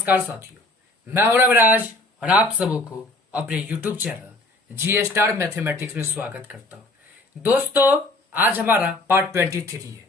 नमस्कार साथियों, मैं हूं रविराज और आप सबों को अपने YouTube चैनल जी स्टार मैथमेटिक्स में स्वागत करता हूं। दोस्तों, आज हमारा पार्ट 23 है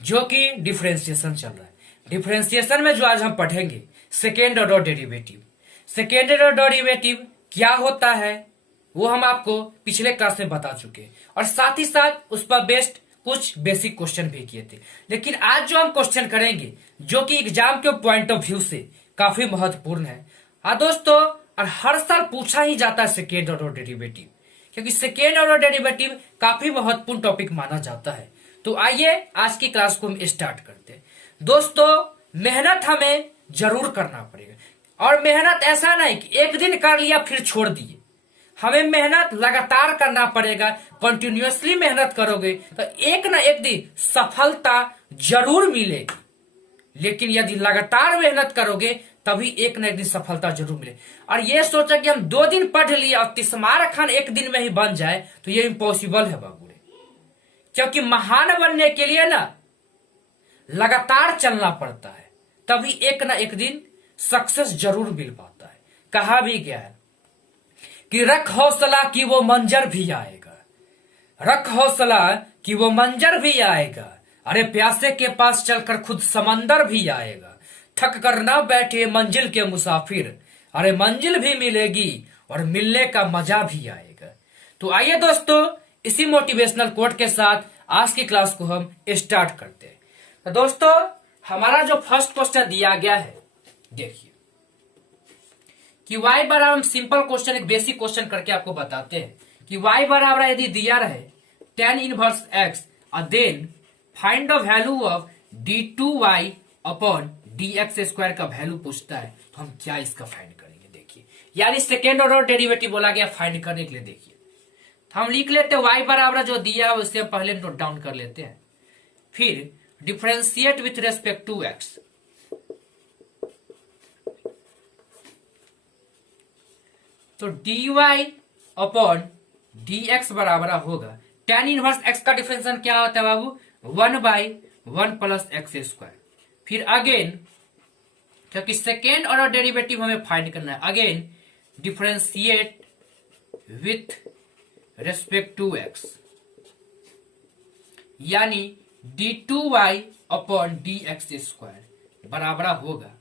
जो कि डिफरेंशिएशन चल रहा है। डिफरेंशिएशन में जो आज हम पढ़ेंगे second order derivative. Second order derivative क्या होता है वो हम आपको पिछले क्लास में बता चुके हैं और साथ ही साथ उस पर बेस्ड कुछ बेसिक क्वेश्चन भी किए थे। लेकिन आज जो हम क्वेश्चन करेंगे जो कि एग्जाम के पॉइंट ऑफ व्यू से काफी महत्वपूर्ण है। हाँ दोस्तों, और हर साल पूछा ही जाता है सेकेंड ऑर्डर डेरिवेटिव, क्योंकि सेकेंड ऑर्डर डेरिवेटिव काफी महत्वपूर्ण टॉपिक माना जाता है। तो आइए आज की क्लास को हम स्टार्ट करते हैं। दोस्तों, मेहनत हमें जरूर करना पड़ेगा और मेहनत ऐसा नहीं कि एक दिन कर लिया फिर छोड़ दिए। हमें मेहनत लगातार करना पड़ेगा। कंटिन्यूअसली मेहनत करोगे तो एक ना एक दिन सफलता जरूर मिलेगी। लेकिन यदि लगातार मेहनत करोगे तभी एक ना एक दिन सफलता जरूर मिले। और ये सोचा कि हम 2 दिन पढ़ लिए और तिस्मार खान एक दिन में ही बन जाए तो ये इम्पॉसिबल है बाबू रे। क्योंकि महान बनने के लिए ना लगातार चलना पड़ता है, तभी एक ना एक दिन सक्सेस जरूर मिल पाता है। कहा भी गया है कि रख हौसला कि वो मंजर भी आएगा, रख हौसला कि वो मंजर भी आएगा। अरे प्यासे के पास चलकर खुद समंदर भी आएगा। थक कर ना बैठे मंजिल के मुसाफिर, अरे मंजिल भी मिलेगी और मिलने का मजा भी आएगा। तो आइए दोस्तों, इसी मोटिवेशनल कोट के साथ आज की क्लास को हम स्टार्ट करते हैं। तो दोस्तों, हमारा जो फर्स्ट क्वेश्चन दिया गया है, देखिए कि y बराबर, हम सिंपल क्वेश्चन एक बेसिक क्वेश्चन करके आपको बताते हैं कि y बराबर यदि दिया रहे tan इनवर्स x और then find the value of d2y upon dx square का वैल्यू पूछता है, तो हम क्या इसका फाइंड करेंगे। देखिए, यानी सेकेंड ऑर्डर डेरिवेटिव बोला गया फाइंड करने के लिए। देखिए, तो हम लिख लेते हैं y बराबर जो दिया है उससे पहले नोट डाउन कर लेते हैं, फिर differentiate with respect to x। तो dy अपॉन dx बराबर होगा tan इनवर्स x का डिफरेंशिएशन क्या होता है बाबू, 1/1 प्लस एक्स स्क्वायर। फिर अगेन, क्योंकि सेकेंड ऑर्डर डेरिवेटिव हमें फाइंड करना है, again differentiate with respect to x, यानी d2y अपॉन dx स्क्वायर बराबर होगा।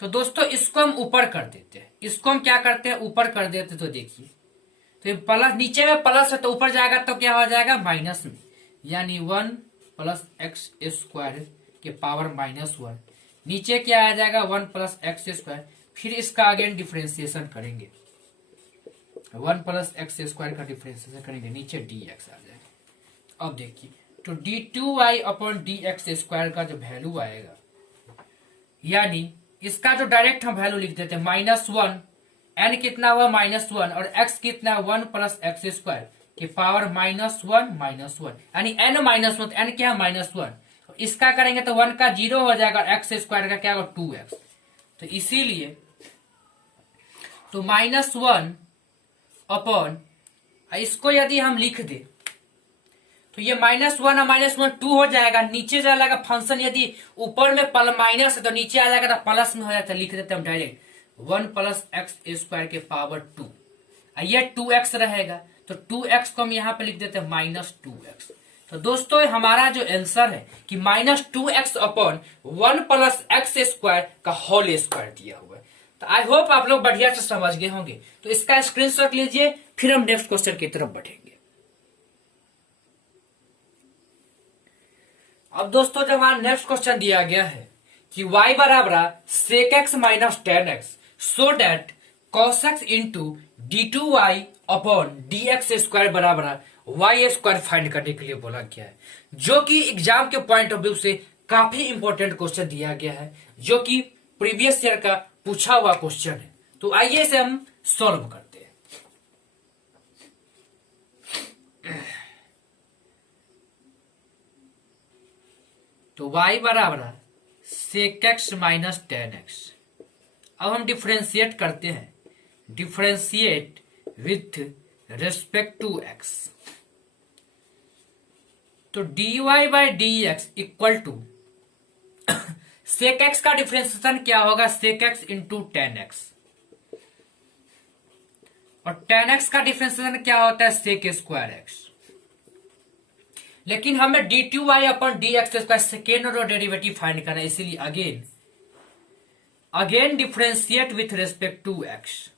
तो दोस्तों, इसको हम ऊपर कर देते हैं, इसको हम क्या करते हैं, ऊपर कर देते। तो देखिए, तो प्लस, नीचे में प्लस है तो ऊपर जाएगा तो क्या हो जाएगा, माइनस में, यानी 1 प्लस एक्स स्क्वायर के पावर -1। नीचे क्या आ जाएगा, 1 प्लस एक्स स्क्वायर। फिर इसका अगेन डिफरेंशिएशन करेंगे, 1 प्लस एक्स स्क्वायर का डिफरेंशिएशन करेंगे, नीचे dx आ जाएगा। अब देखिए, तो d2y अपॉन dx स्क्वायर का जो वैल्यू आएगा, यानी इसका जो डायरेक्ट हम वैल्यू लिख देते हैं -1, n कितना हुआ -1 और x कितना 1 प्लस एक्स स्क्वायर के पावर -1, यानी n -1, n क्या है -1। इसका करेंगे तो 1 का 0 हो जाएगा और एक्स स्क्वायर का क्या होगा 2x। तो इसीलिए तो -1 अपॉन, इसको यदि हम लिख दे तो ये -1 और -1 2 हो जाएगा। नीचे जाएगा फंक्शन, यदि ऊपर में माइनस है तो नीचे आ जाएगा तो प्लस में हो जाता है। लिख देते हैं हम डायरेक्ट 1 प्लस एक्स स्क्वायर के पावर 2, ये 2x रहेगा। तो 2x को हम यहाँ पे लिख देते हैं -2x। तो दोस्तों, हमारा जो आंसर है कि -2x upon 1 plus x square का होल स्क्वायर दिया हुआ है। तो आई होप आप लोग बढ़िया से समझ गए होंगे। तो इसका स्क्रीनशॉट लीजिए, फिर हम नेक्स्ट क्वेश्चन की तरफ बढ़ेंगे। अब दोस्तों, जब हमारा नेक्स्ट क्वेश्चन दिया गया है कि y बराबर sec x minus tan x so that cos x into d2y upon dx square बराबर y स्क्वायर फाइंड करने के लिए बोला गया है, जो कि एग्जाम के पॉइंट ऑफ व्यू से काफी इंपॉर्टेंट क्वेश्चन दिया गया है, जो कि प्रीवियस ईयर का पूछा हुआ क्वेश्चन है। तो आइए इसे हम सॉल्व करते हैं। तो y बराबर sec x minus tan x। अब हम डिफरेंशिएट करते हैं, differentiate with respect to x। तो dy by d x equal to sec x का डिफरेंशिएशन क्या होगा, sec x into tan x, और टेन एक्स का डिफरेंशिएशन क्या होता है, सेक स्क्वायर एक्स। लेकिन हमें d two y upon d x का सेकेंड ऑर्डर डेरिवेटिव फाइंड करना है, इसीलिए again differentiate with respect to x.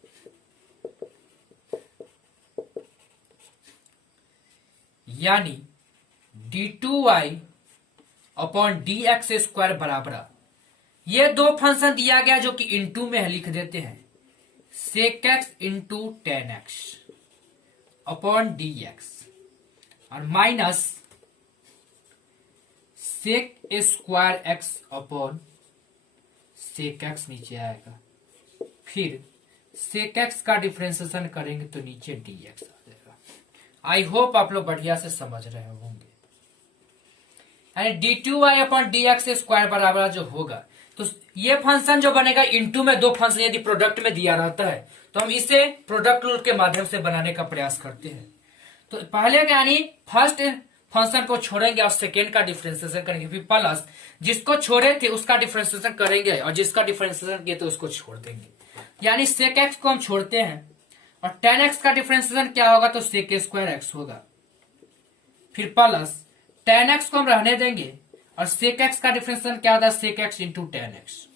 यानी d two y upon d x square बराबर, ये दो फंक्शन दिया गया जो कि इनटू में है, लिख देते हैं sec x into tan x upon d x, और minus sec square x upon sec x नीचे आएगा, फिर सेक एक्स का डिफरेंशिएशन करेंगे तो नीचे डी एक्स आ जाएगा। आई होप आप लोग बढ़िया से समझ रहे होंगे। यानी d two y upon d x square बराबर जो होगा, तो ये फंक्शन जो बनेगा इनटू में दो फंक्शन यदि प्रोडक्ट में दिया रहता है तो हम इसे प्रोडक्ट रूल के माध्यम से बनाने का प्रयास करते हैं। तो पहले यानी फर्स्ट फंक्शन को छोड़ेंगे और सेकेंड का डिफरेंशिएशन करेंगे, फिर प्लस जिसको छोड़े थे उसका डिफरेंशिएशन करेंगे और जिसका डिफरेंशिएशन किए तो उसको छोड़ देंगे। यानी सेक एक्स को हम छोड़ते हैं और टेन एक्स का डिफरेंशिएशन क्या होगा, तो सेक स्क्वायर एक्स होगा, फिर प्लस टेन एक्स को हम रहने देंगे और सेक एक्स का डिफरेंशिएशन क्या होता है, sec x into tan x.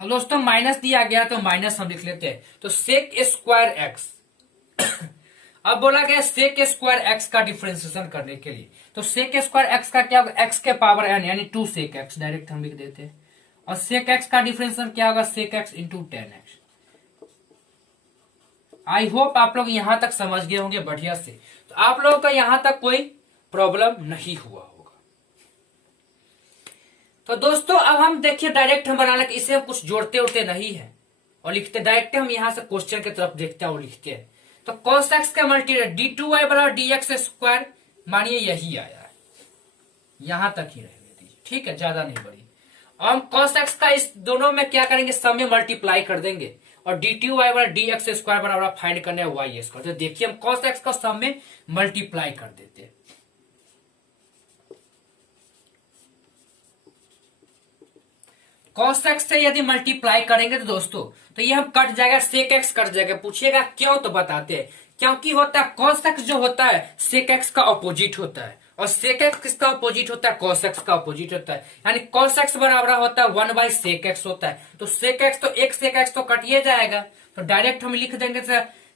अब दोस्तों माइनस दिया गया तो माइनस हम लिख लेते हैं, तो सेक स्क्वायर एक्स। अब बोला गया सेक स्क्वायर एक्स का डिफरेंशिएशन करने के लिए, तो सेक स्क्वायर एक्स का क्या होगा, एक्स के पावर एन यानी टू सेक एक्स, डायरेक्ट हम लिख देते हैं, और सेक एक्स का डिफरेंशिएशन क्या होगा, sec x into tan x. I hope आप लोग यहां तक समझ गए होंगे बढ़िया से, तो आप लोगों का यहां तक कोई प्रॉब्लम नहीं हुआ होगा। तो दोस्तों अब हम देखिए डायरेक्ट हम बना लेंगे, इसे हम कुछ जोड़ते उड़ते नहीं है और लिखते डायरेक्ट हम यहां से क्वेश्चन की तरफ देखते हैं और लिखते हैं। तो cos x का मल्टीप्लाई डी टू वाई बराबर डी एक्स स्क्वायर, मानिए यही आया है, यहां तक ही रहने दीजिए, ठीक है, ज्यादा नहीं बढ़ी। और हम cos x का इस दोनों में क्या करेंगे, सम में मल्टीप्लाई कर देंगे और डी टू वाई बराबर डी एक्स स्क्वायर बराबर फाइंड करना है वाई स्क्वायर। तो देखिए हम cos x का सम में मल्टीप्लाई कर देते हैं। cos x से यदि मल्टीप्लाई करेंगे तो दोस्तों तो ये हम कट जाएगा, सेक एक्स कट जाएगा। पूछिएगा क्यों, तो बताते हैं क्योंकि होता है cos x जो होता है सेक एक्स का अपोजिट होता है, और सेक एक्स किसका अपोजिट होता है, cos x का अपोजिट होता है। यानी cos x बराबर होता है 1 बाई सेक एक्स होता है। तो सेक एक्स तो एक सेक एक्स तो कटिए जाएगा, तो डायरेक्ट हम लिख देंगे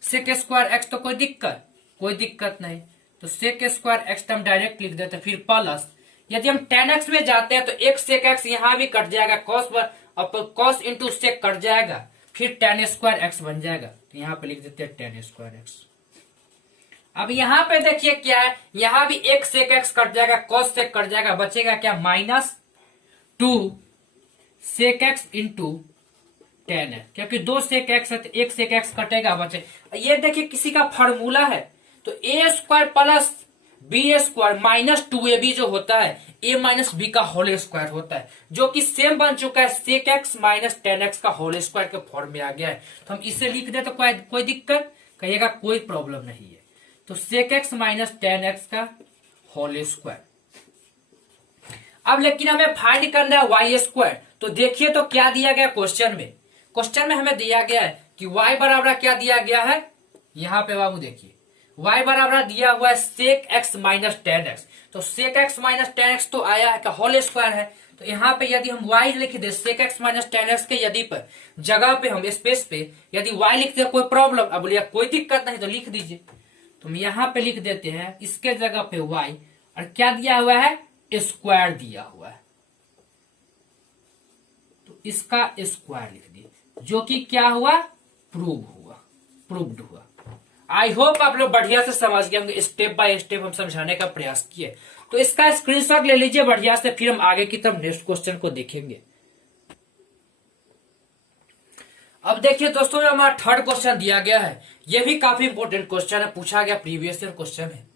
सेक स्क्वायर एक्स, तो कोई दिक्कत नहीं, तो सेक स्क्वायर एक्स हम डायरेक्ट लिख देते हैं। फिर प्लस यदि हम टेन एक्स में जाते हैं तो एक सेक एक्स यहां भी कट जाएगा, कॉस इंटू सेक कट जाएगा, फिर टेन स्क्वायर एक्स बन जाएगा, तो यहाँ पे लिख देते हैं टेन स्क्वायर एक्स। अब यहाँ पे देखिए क्या है, यहाँ भी एक सेक एक्स कट जाएगा, कॉस सेक कट जाएगा, बचेगा क्या, minus two sec x into tan है, क्योंकि दो सेक एक्स है तो एक सेक एक्स कटेगा, बचे। ये देखिए किसी का फॉर्मूला है, तो A square plus B square minus two A B जो होता है ए माइनस बी का होल स्क्वायर होता है, जो कि सेम बन चुका है sec x minus tan x का होल स्क्वायर के फॉर्म में आ गया है। तो हम इसे लिख दे तो कोई दिक्कत, कहिएगा कोई प्रॉब्लम नहीं है। तो sec x minus tan x का होल स्क्वायर। अब लेकिन हमें फाइंड करना है वाई स्क्वायर, तो देखिए तो क्या दिया गया क्वेश्चन में हमें दिया गया है कि वाई बराबर क्या दिया गया है, यहां पे बाबू देखिए y बराबर दिया हुआ है sec x minus tan x, तो sec x minus tan x तो आया है का होल स्क्वायर है, तो यहाँ पे यदि हम y लिख दे sec x minus tan x के यदि पर जगह पे हम स्पेस पे यदि y लिख दे कोई प्रॉब्लम, अब बोलिए कोई दिक्कत नहीं तो लिख दीजिए। तो हम यहाँ पे लिख देते हैं इसके जगह पे y, और क्या दिया हुआ है, स्क्वायर दिया हुआ है, तो इसका स्क्वायर लिख दिए, जो कि क्या हुआ, प्रूव्ड हुआ। आई होप आप लोग बढ़िया से समझ गए होंगे, स्टेप बाय स्टेप हम समझाने का प्रयास किए। तो इसका स्क्रीनशॉट ले लीजिए बढ़िया से, फिर हम आगे की तरफ नेक्स्ट क्वेश्चन को देखेंगे। अब देखिए दोस्तों हमारा थर्ड क्वेश्चन दिया गया है, यह भी काफी इंपॉर्टेंट क्वेश्चन है, पूछा गया प्रीवियस ईयर क्वेश्चन है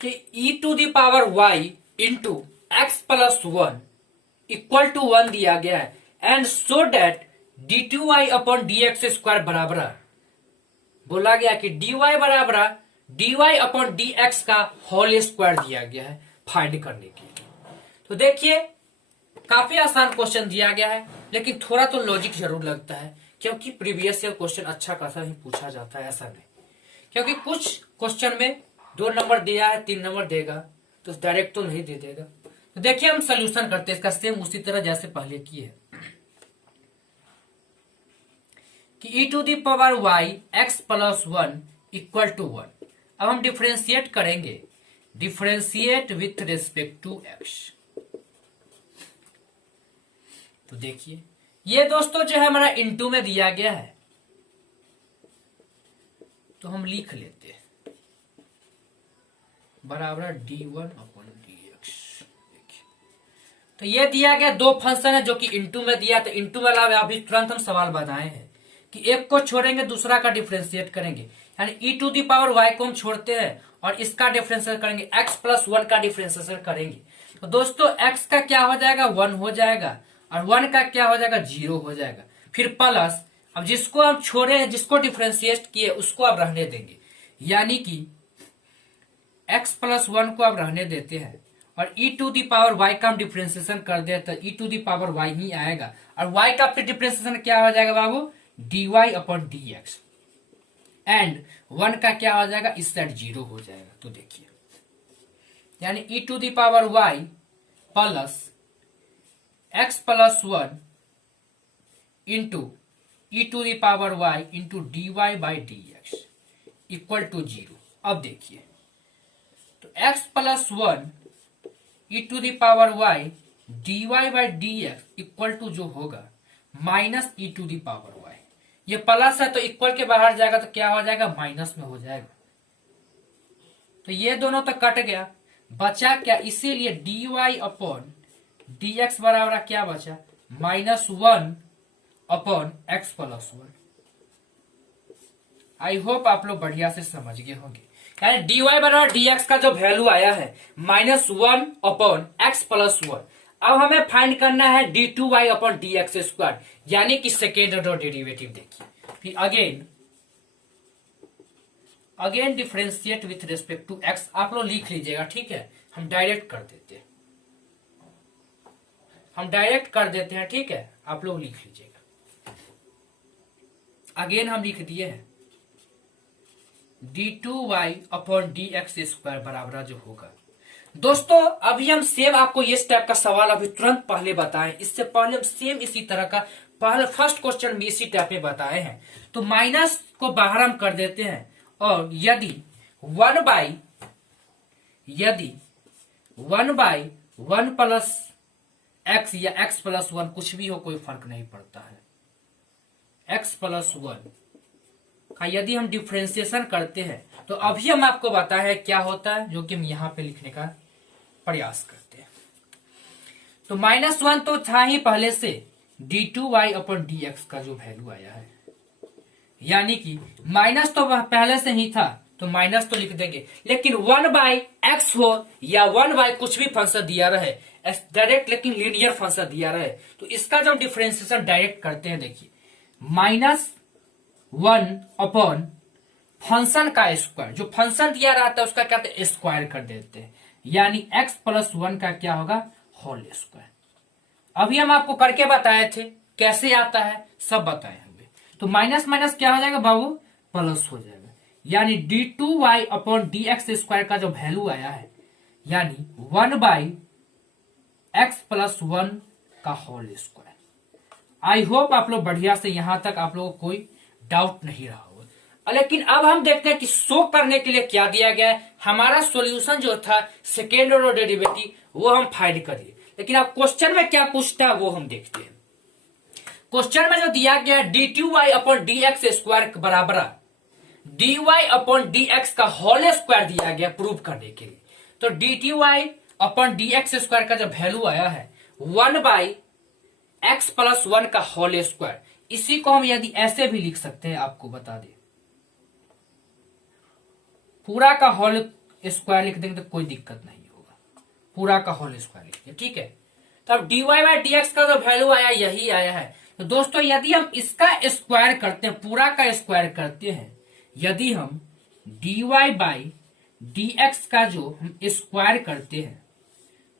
कि e to the power y into x plus one equal to 1 दिया गया है, and so that d two y upon d x square बराबर, बोला गया कि dy बराबर dy अपॉन डी एक्स का होल स्क्वायर दिया गया है फाइंड करने के लिए। तो देखिए काफी आसान क्वेश्चन दिया गया है, लेकिन थोड़ा तो लॉजिक जरूर लगता है, क्योंकि प्रीवियस ईयर क्वेश्चन अच्छा खासा ही पूछा जाता है, ऐसा नहीं। क्योंकि कुछ क्वेश्चन में 2 नंबर दिया है, 3 नंबर देगा, तो डायरेक्ट तो नहीं दे देगा। तो देखिए हम सोल्यूशन करते हैं इसका सेम उसी तरह जैसे पहले किए कि e to the power y x plus 1 equal to 1। अब हम डिफ्रेंशिएट करेंगे, differentiate with respect to x। तो देखिए ये दोस्तों जो है हमारा इनटू में दिया गया है, तो हम लिख लेते हैं बराबर d1 अपॉन dx। तो ये दिया गया 2 फंक्शन है जो कि इनटू में दिया, तो इनटू वाला अभी तुरंत हम सवाल बनाए हैं कि एक को छोड़ेंगे दूसरा का डिफ्रेंशिएट करेंगे, यानी e to the power y को हम छोड़ते हैं और इसका डिफ्रेंशिएट करेंगे, x प्लस 1 का डिफ्रेंशिएट करेंगे। तो दोस्तों x का क्या हो जाएगा 1 हो जाएगा और 1 का क्या हो जाएगा 0 हो जाएगा, फिर प्लस, अब जिसको हम छोड़े हैं जिसको डिफ्रेंशिएट किए उसको अब रहने देंगे, यानी कि x प्लस 1 को अब रहने देते हैं और e to the power y का हम डिफ्रेंशिएशन कर दे तो e to the power y ही आएगा और y का फिर डिफ्रेंशिएशन क्या हो जाएगा बाबू dy अपॉन dx एंड 1 का क्या हो जाएगा इस साइड 0 हो जाएगा। तो देखिए यानी e to the power y plus x plus 1 into e to the power y into dy by dx equal to 0। अब देखिए तो x plus 1 e to the power y dy by dx equal to जो होगा minus e to the power y, ये plus है तो equal के बाहर जाएगा तो क्या हो जाएगा माइनस में हो जाएगा। तो ये दोनों तो कट गया, बचा क्या, इसीलिए dy अपॉन dx बराबर क्या बचा -1 अपॉन x प्लस 1। आई होप आप लोग बढ़िया से समझ गए होंगे, यानी dy बराबर dx का जो वैल्यू आया है -1 अपॉन x प्लस 1। अब हमें फाइंड करना है d2y अपॉन dx स्क्वायर, यानी कि सेकेंड ऑर्डर डेरिवेटिव। देखिए फिर again differentiate with respect to x, आप लोग लिख लीजिएगा, ठीक है। हम डायरेक्ट कर देते हैं, ठीक है, आप लोग लिख लीजिएगा। अगेन हम लिख दिए हैं d2y अपॉन dx स्क्वायर बराबर जो होगा। दोस्तों अभी हम सेम आपको इस टाइप का सवाल अभी तुरंत पहले बताएं, इससे पहले हम सेम इसी तरह का पहले फर्स्ट क्वेश्चन भी इसी टाइप में बताए हैं। तो माइनस को बाहर हम कर देते हैं और यदि 1 प्लस x या x प्लस 1 कुछ भी हो कोई फर्क नहीं पड़ता है, x प्लस 1 का यदि हम डिफ्रेंशिएशन करते हैं तो अभी हम आपको बताए क्या होता है, जो कि हम यहां पे लिखने का प्रयास करते हैं। तो -1 तो था ही पहले से d2y अपॉन dx का जो वैल्यू आया है, यानी कि माइनस तो पहले से ही था तो माइनस तो लिख देंगे, लेकिन 1/x हो या 1/, कुछ भी फंक्शन दिया रहे डायरेक्ट, लेकिन लीनियर फंक्शन दिया रहे तो इसका जब डिफ्रेंशिएशन डायरेक्ट करते हैं, देखिए -1 अपॉन फंक्शन का स्क्वायर, जो फंक्शन दिया रहता है उसका क्या कहते हैं स्क्वायर कर देते हैं, यानी x प्लस 1 का क्या होगा होल स्क्वायर। अभी हम आपको करके बताए थे कैसे आता है, सब बताए होंगे। तो माइनस माइनस क्या हो जाएगा बाबू प्लस हो जाएगा, यानी d2y अपॉन dx स्क्वायर का जो वैल्यू आया है यानी 1/x प्लस 1 का होल स्क्वायर। आई होप आप लोग बढ़िया से यहां तक आप लोगों को कोई डाउट नहीं रहा होगा। लेकिन अब हम देखते हैं कि शो करने के लिए क्या दिया गया है। हमारा सॉल्यूशन जो था सेकेंड ऑर्डर डेरिवेटिव वो हम फाइंड करिए, लेकिन अब क्वेश्चन में क्या पूछता है वो हम देखते हैं। क्वेश्चन में जो दिया गया है d2y अपॉन dx स्क्वायर बराबर dy अपॉन dx का होल स्क्वायर दिया गया प्रूव करने के लिए। तो d2y अपॉन dx स्क्वायर का जो वैल्यू आया है 1/x प्लस 1 का होल स्क्वायर, इसी को हम यदि ऐसे भी लिख सकते हैं, आपको बता दें पूरा का होल स्क्वायर लिख देंगे तो कोई दिक्कत नहीं होगा, पूरा का होल स्क्वायर लिखिए, ठीक है। तो अब dy बाई dx का जो वैल्यू आया यही आया है। तो दोस्तों यदि हम इसका स्क्वायर करते हैं, पूरा का स्क्वायर करते हैं, यदि हम dy बाई dx का जो हम स्क्वायर करते हैं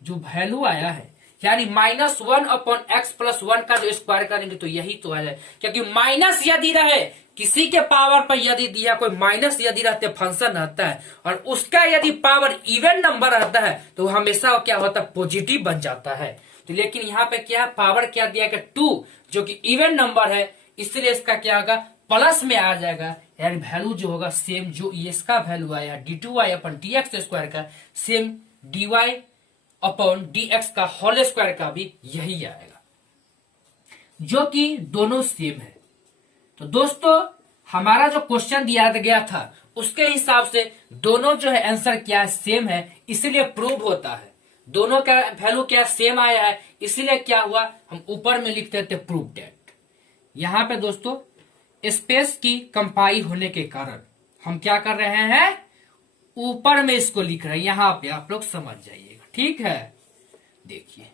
जो वैल्यू आया है, यानी -1/x+1 का जो स्क्वायर करेंगे तो यही तो आ जाए, क्योंकि माइनस यदि रहे किसी के पावर पर यदि दिया कोई माइनस यदि रहते फंक्शन रहता है और उसका यदि पावर इवन नंबर रहता है तो हमेशा क्या होता है, पॉजिटिव बन जाता है। तो लेकिन यहाँ पे क्या है, पावर क्या दिया गया 2 जो कि इवन नंबर है, इसलिए इसका क्या होगा, प्लस में आ जाएगा, यानी वैल्यू जो होगा सेम जो इसका वैल्यू आया d2y/dx² का सेम dy/dx का होल स्क्वायर का भी यही आएगा, जो कि दोनों सेम है। तो दोस्तों हमारा जो क्वेश्चन दिया गया था उसके हिसाब से दोनों जो है आंसर क्या है, सेम है, इसीलिए प्रूव होता है। दोनों का वैल्यू क्या सेम आया है, इसीलिए क्या हुआ, हम ऊपर में लिख देते प्रूव डेट। यहां पे दोस्तों स्पेस की कंपाई होने के कारण हम क्या कर रहे हैं, ऊपर में इसको लिख रहे हैं, यहां पे आप लोग समझ जाइएगा, ठीक है। देखिए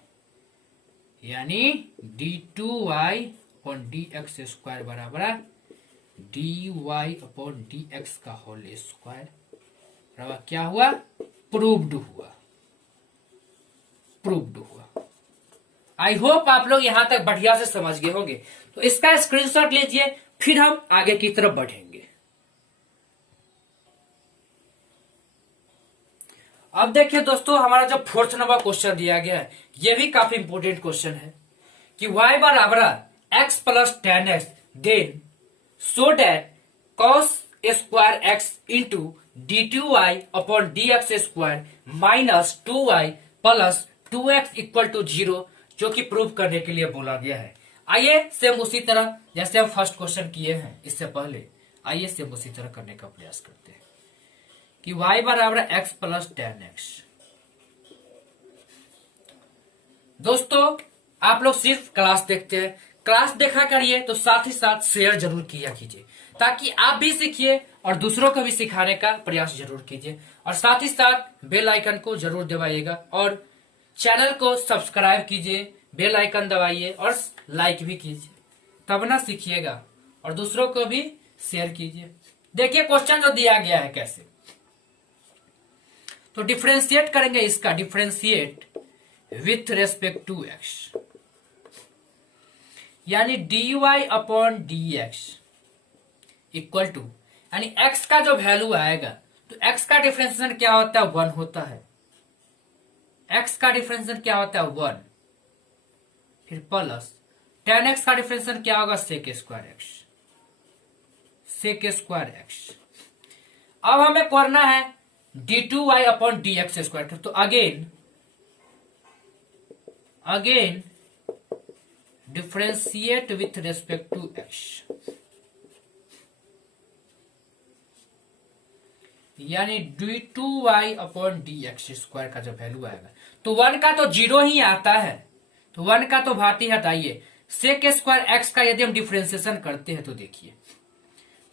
यानी d2y/dx² बराबर है dy/dx का होल स्क्वायर बराबर क्या हुआ, प्रूव्ड हुआ। आई होप आप लोग यहां तक बढ़िया से समझ गए होंगे। तो इसका स्क्रीनशॉट लीजिए, फिर हम आगे की तरफ बढ़ेंगे। अब देखिए दोस्तों हमारा जो 4th नंबर क्वेश्चन दिया गया है यह भी काफी इंपोर्टेंट क्वेश्चन है कि y बराबर x+10x then so that cos square x into d2y/dx² -2y plus 2x equal to 0, जो कि प्रूव करने के लिए बोला गया है। आइए सेम उसी तरह जैसे हम फर्स्ट क्वेश्चन किए हैं इससे पहले, आइए सेम उसी तरह करने का प्रयास करते हैं कि y बराबर x+10x। दोस्तों आप लोग सिर्फ क्लास देखते हैं, क्लास देखा करिए तो साथ ही साथ शेयर जरूर किया कीजिए ताकि आप भी सीखिए और दूसरों को भी सिखाने का प्रयास जरूर कीजिए, और साथ ही साथ बेल आइकन को जरूर दबाइएगा और चैनल को सब्सक्राइब कीजिए, बेल आइकन दबाइए और लाइक भी कीजिए, तब ना सीखिएगा, और दूसरों को भी शेयर कीजिए। देखिए क्वेश्चन जो दिया गया है कैसे, तो डिफरेंशिएट करेंगे इसका, differentiate with respect to x, यानी dy/dx इक्वल टू, यानी x का जो वैल्यू आएगा तो x का डिफरेंशिएशन क्या होता है, 1 होता है। x का डिफरेंशिएशन क्या होता है, 1, फिर प्लस 10x का डिफरेंशिएशन क्या होगा, sec²x। अब हमें करना है d2y/dx², तो again differentiate with respect to x, यानी d2y/dx² का जो वैल्यू आएगा तो 1 का तो 0 ही आता है, तो 1 का तो भांति हटाइए, sec² का यदि हम डिफरेंशिएशन करते हैं तो देखिए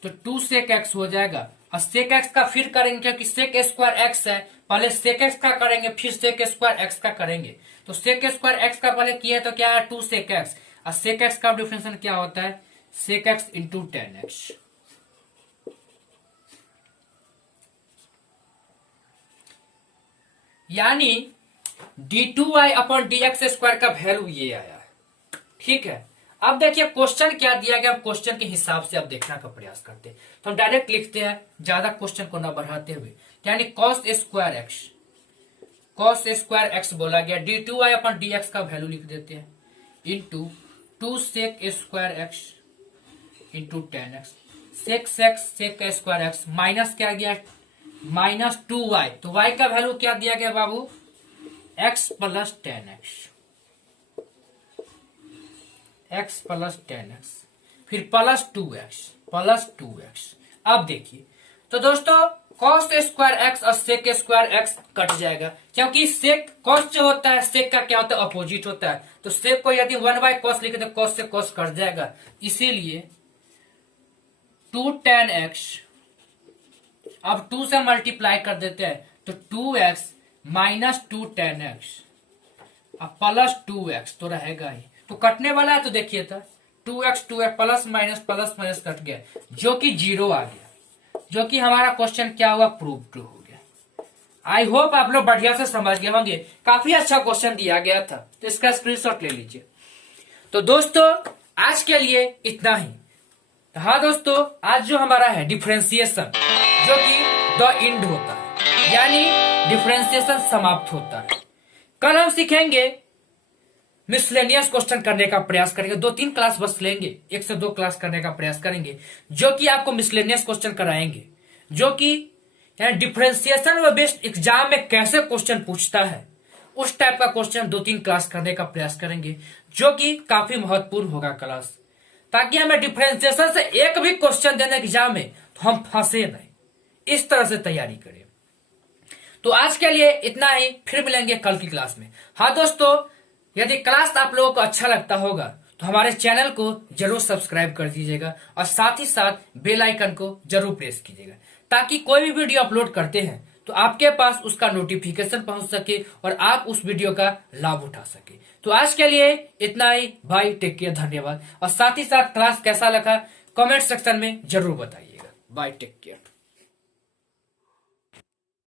तो 2 sec x हो जाएगा, और sec x का फिर करेंगे क्योंकि sec² है, पहले sec x का करेंगे फिर sec² का करेंगे, तो sec² का पहले किया तो क्या है 2 sec x, और sec x का डिफरेंशिएशन क्या होता है sec x इंटू 10x, यानी d2y/dx² का वैल्यू ये आया, ठीक है। अब देखिए क्वेश्चन क्या दिया गया, क्वेश्चन के हिसाब से अब देखने का प्रयास करते हैं, तो हम डायरेक्ट लिखते हैं ज्यादा क्वेश्चन को ना बढ़ाते हुए, यानी cos स्क्वायर x बोला गया, d2y/dx का वैल्यू लिख देते हैं into 2 sec² x into 10x, sec² x minus क्या गया -2y, तो y का वैल्यू क्या दिया गया बाबू, x+10x, x+10x, फिर +2x। अब देखिए तो दोस्तों cos स्क्वायर x और sec² x कट जाएगा, क्योंकि sec cos जो होता है sec का क्या होता है, अपोजिट होता है, तो sec को यदि 1/cos लिखे तो cos से cos कट जाएगा, इसीलिए 2 tan x, अब 2 से मल्टीप्लाई कर देते हैं तो 2x -2 tan x अब +2x तो रहेगा ही, तो कटने वाला है, तो देखिए था 2x प्लस माइनस कट गया, जो कि 0 आ गया, जो कि हमारा क्वेश्चन क्या हुआ, प्रूव्ड हो गया। आई होप आप लोग बढ़िया से समझ गए होंगे। काफी अच्छा क्वेश्चन दिया गया था, तो इसका स्क्रीनशॉट ले लीजिए। तो दोस्तों आज के लिए इतना ही। हाँ दोस्तों, आज जो हमारा है डिफरेंशिएशन, जो कि द एंड होता है, यानी डिफरेंशिएशन समाप्त होता है। कल हम सीखेंगे मिसलेनियस क्वेश्चन करने का प्रयास करेंगे। 2-3 क्लास बस लेंगे, 1 से 2 क्लास करने का प्रयास करेंगे, जो कि आपको मिसलेनियस क्वेश्चन कराएंगे, जो कि डिफरेंशिएशन में बेस्ड एग्जाम में कैसे क्वेश्चन पूछता है, उस टाइप का क्वेश्चन 2-3 क्लास करने का प्रयास करेंगे, जो कि काफी महत्वपूर्ण होगा क्लास, ताकि हमें डिफरेंशिएशन से एक भी क्वेश्चन देने एग्जाम में तो हम फंसे नहीं। इस तरह से तैयारी करें। तो आज के लिए इतना ही, फिर मिलेंगे कल की क्लास में। हाँ दोस्तों, यदि क्लास आप लोगों को अच्छा लगता होगा तो हमारे चैनल को जरूर सब्सक्राइब कर दीजिएगा और साथ ही साथ बेल आइकन को जरूर प्रेस कीजिएगा, ताकि कोई भी वीडियो अपलोड करते हैं तो आपके पास उसका नोटिफिकेशन पहुंच सके और आप उस वीडियो का लाभ उठा सके। तो आज के लिए इतना ही। बाय, टेक केयर, धन्यवाद। और साथ ही साथ क्लास कैसा लगा कमेंट सेक्शन में जरूर बताइएगा। Bye, take care.